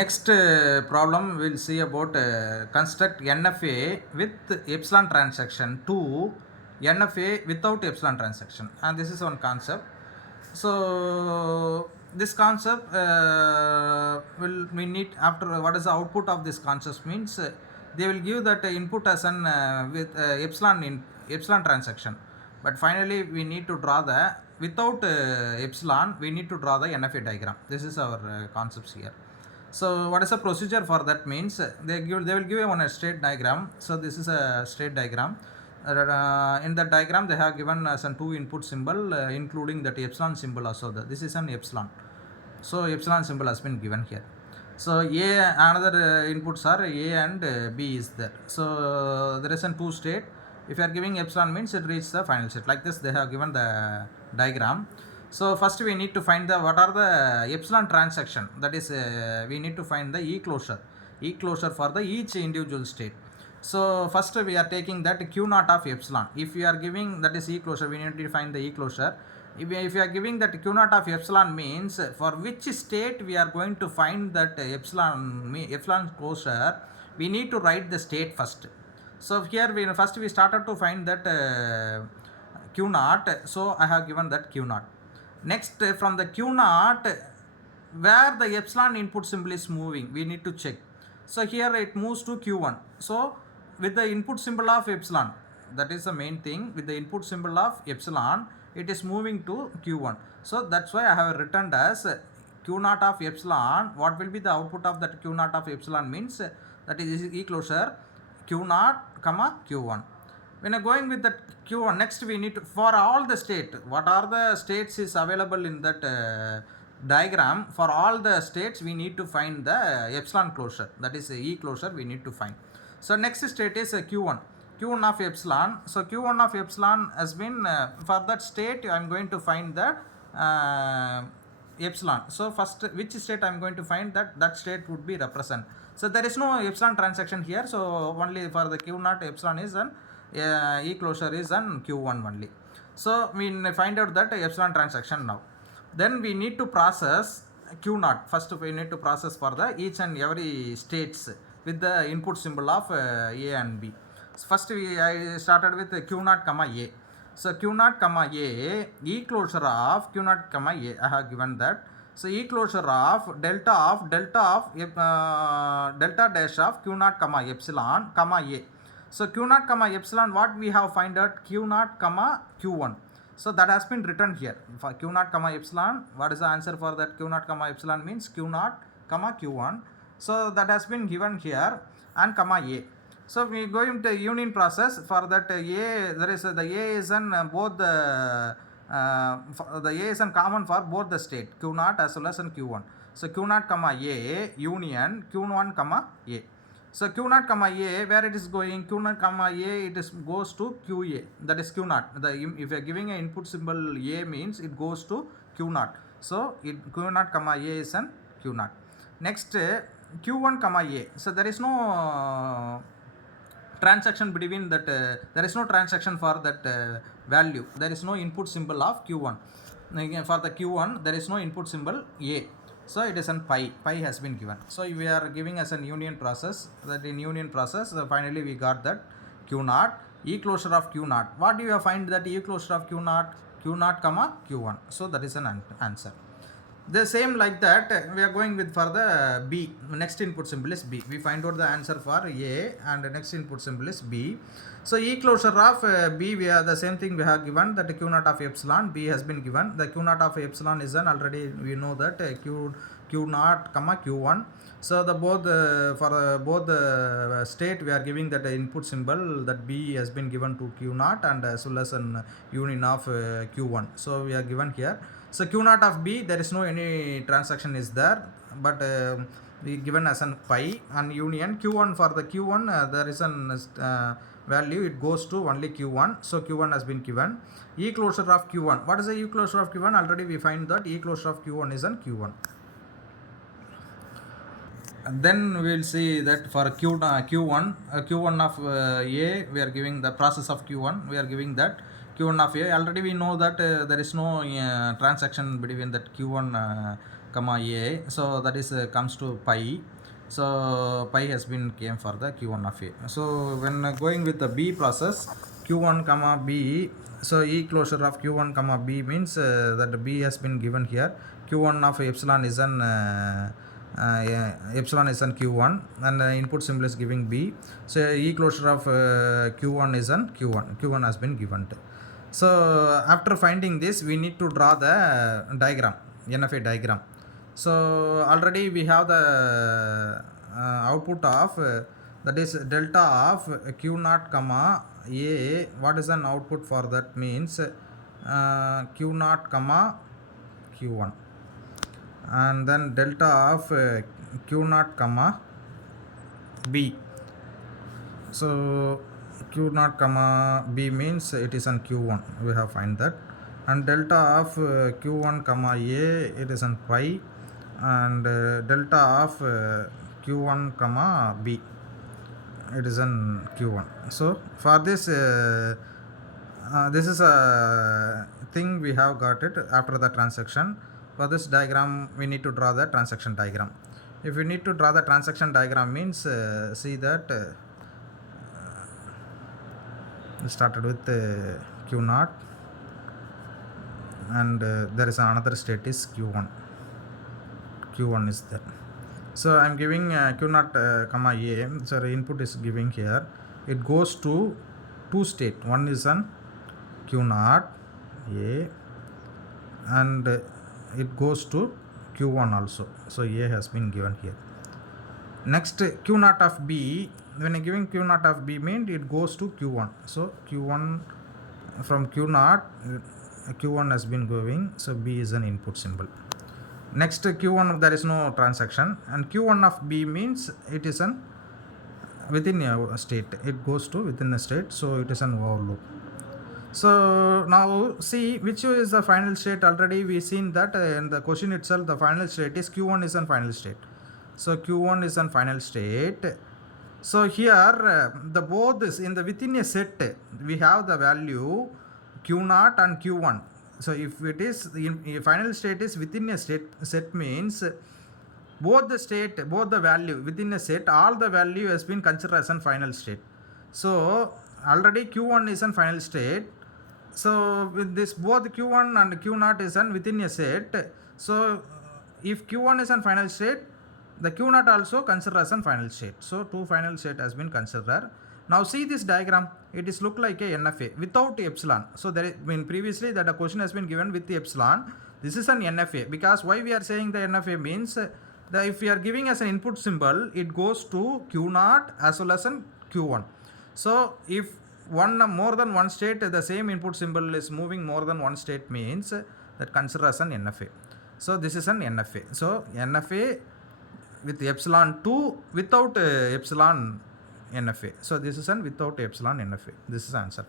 Next problem we'll see about construct NFA with epsilon transaction to NFA without epsilon transaction, and this is one concept. So this concept will we need after what is the output of this concept means they will give that input as an with epsilon transaction, but finally we need to draw the without epsilon we need to draw the NFA diagram. This is our concepts here. So what is the procedure for that means they will give one a state diagram. So this is a state diagram. In the diagram they have given some two input symbol including that epsilon symbol also. This is an epsilon. So epsilon symbol has been given here. So another inputs are A and B is there. So there is a two state. If you are giving epsilon means it reaches the final state. Like this they have given the diagram. So first we need to find the what are the epsilon transaction, that is we need to find the e-closure for the each individual state. So first we are taking that q naught of epsilon. If we are giving that is e-closure, we need to find the e-closure. If you are giving that q naught of epsilon means for which state we are going to find that epsilon closure, we need to write the state first. So here we started to find that q naught. So I have given that q naught. Next from the q naught where the epsilon input symbol is moving, we need to check. So here it moves to q1. So with the input symbol of epsilon, that is the main thing, with the input symbol of epsilon it is moving to q1. So that's why I have written as q naught of epsilon. What will be the output of that q naught of epsilon means that is e-closure q naught comma q1. When you're going with that q1, next we need to, for all the state, what are the states is available in that diagram, for all the states we need to find the epsilon closure, that is e-closure we need to find. So next state is q1 of epsilon. So q1 of epsilon has been for that state I am going to find the epsilon. So first which state I am going to find, that state would be represent. So there is no epsilon transaction here, so only for the q naught epsilon is an e-closure is on q1 only. So we find out that epsilon transaction now. Then we need to process q naught. First we need to process for the each and every states with the input symbol of A and B. So first I started with q naught comma A. So q naught comma A, e-closure of q naught comma A, I have given that. So e-closure of delta dash of q naught comma epsilon comma A. So q naught comma epsilon, what we have find out, q naught comma q1. So that has been written here for q naught comma epsilon. What is the answer for that q naught comma epsilon means q naught comma q1. So that has been given here and comma A. So we go into union process for that A. There is the A is in both the A is in common for both the state q naught as well as in q1. So q naught comma A union q1 comma A. So q naught comma A, where it is going, q naught comma A, it is goes to qa, that is q naught. If you are giving an input symbol A means it goes to q naught. So q naught comma A is an q naught. Next q1 comma A. So there is no transaction between that, there is no transaction for that value. There is no input symbol of q1. Again, for the q1 there is no input symbol A. So it is an pi has been given. So we are giving as an union process, that in union process finally we got that q naught, e-closure of q naught. What do you find that e-closure of q naught comma q1. So that is an answer. The same like that we are going with for the B. Next input symbol is B. We find out the answer for A and the next input symbol is B. So e-closure of B, we have the same thing we have given, that q naught of epsilon, B has been given. The q naught of epsilon is an already we know that q naught comma q1. So the both for both the state we are giving that input symbol, that B has been given to q naught and as well as an union of q1. So we are given here. So q naught of B, there is no any transaction is there, but we given as an pi, and union q1, for the q1 there is an value, it goes to only q1. So q1 has been given. E-closure of q1, what is the e-closure of q1? Already we find that e-closure of q1 is an q1. And then we will see that for q1 of A, we are giving the process of q1, we are giving that q1 of A. Already we know that there is no transaction between that q1 comma a, so that is comes to pi. So pi has been came for the q1 of a. So when going with the b process, q1 comma b, so e closure of q1 comma b means that b has been given here. Q1 of epsilon is an epsilon is an q1 and input symbol is giving b. So e closure of q1 is an q1 has been given. So after finding this, we need to draw the diagram, NFA diagram. So already we have the output of that is delta of q0 comma a. What is an output for that means q0 comma q1, and then delta of q0 comma b. So q0 comma b means it is on q1, we have find that, and delta of q1 comma a, it is on pi, and delta of q1 comma b, it is on q1. So for this this is a thing we have got it after the transaction. For this diagram we need to draw the transaction diagram. If we need to draw the transaction diagram means see that started with q0, and there is another state is q1 is there. So I am giving q0 comma a. So the input is giving here, it goes to two state. One is on q0 a, and it goes to q1 also. So a has been given here. Next q0 of b, when I giving q0 of b means it goes to q1. So q1 from q0 q1 has been going, so b is an input symbol. Next q1 there is no transaction, and q1 of b means it is an within a state, it goes to within a state, so it is an while loop. So now see which is the final state. Already we seen that in the question itself the final state is q1 is an final state. So q1 is an final state. So here the both is in the within a set, we have the value q0 and q1. So if it is in final state is within a set means both the value within a set, all the value has been considered as a final state. So already q1 is a final state. So with this both q1 and q0 is an within a set. So if q1 is a final state, the q0 also considered as a final state. So two final state has been considered. Now see this diagram, it is look like a NFA without epsilon. So there is, when previously that a question has been given with the epsilon, this is an NFA. Because why we are saying the NFA means that if we are giving as an input symbol, it goes to q0 as well as an q1. So if more than one state, the same input symbol is moving more than one state means that consider as an NFA. So this is an NFA. So NFA with epsilon 2 without epsilon NFA. So this is an without epsilon NFA. This is answer.